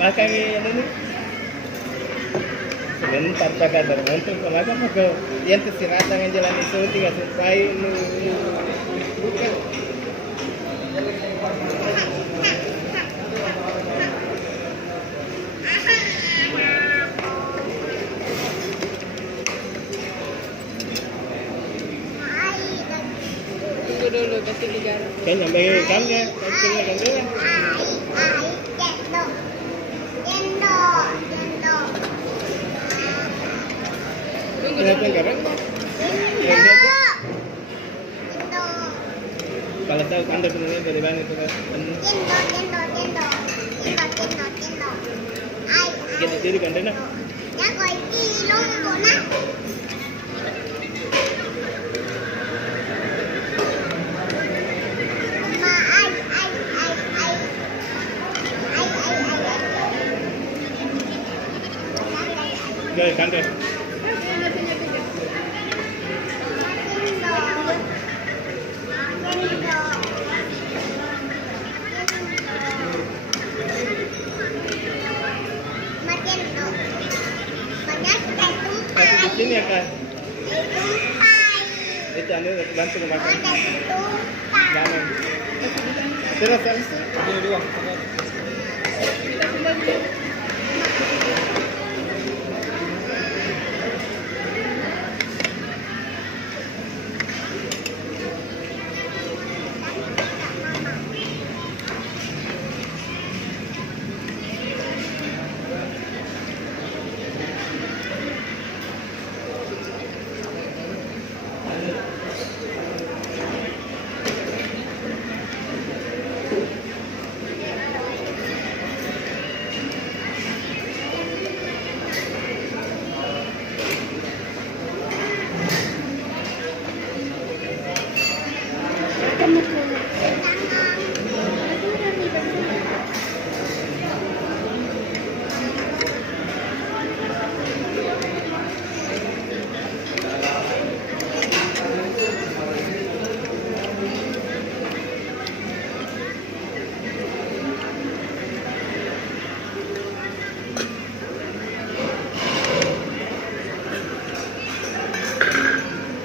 Belakang ini nih. Sebentar pakai terbentuk kemarin ke yang tersirat dengan jalan itu tiga sampai bukan. Tunggu dulu kasih digarap. Kan nyampe kan ya, kecilnya kan dia. Kenapa garam? Kalau tahu kan sebenarnya dari mana itu kan? Kita jadi kan dana. Gak kan deh. Sini ya kan? Itu anu bantu makan. Jangan. Terus terus. Dua.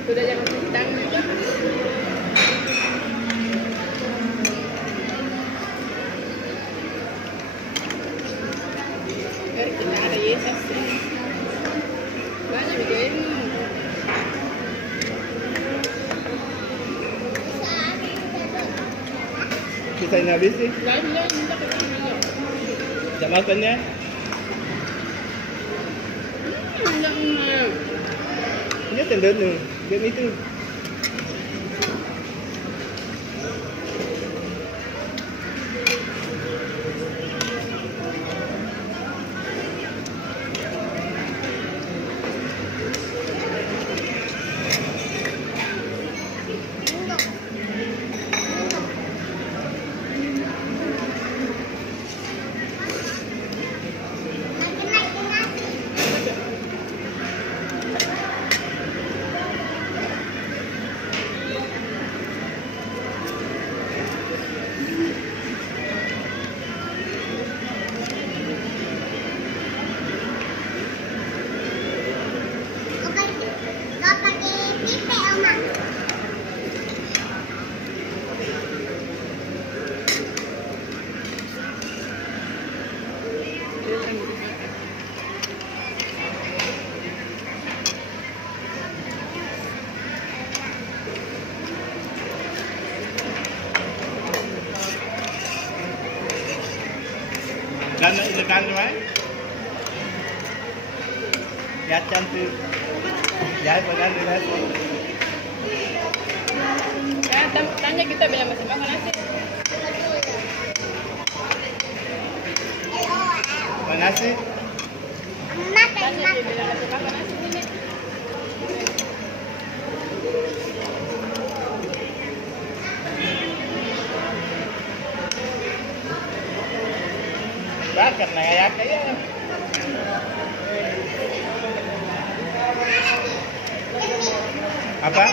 Sudah jangan cuci tangan juga. Biar kita ada Yesus. Banyak video ini. Kita ini habis sih. Jangan minta ke sana. Jam makannya. Enggak. Ini tendon nih. Game itu. Kan ilekan right? Ya cantik. Ya badan lihat. Ya, tanya kita bilang masih makan nasi. Mana sih? Tanya dia bilang masih makan nasi ini. Bakar na kaya kaya. Apa?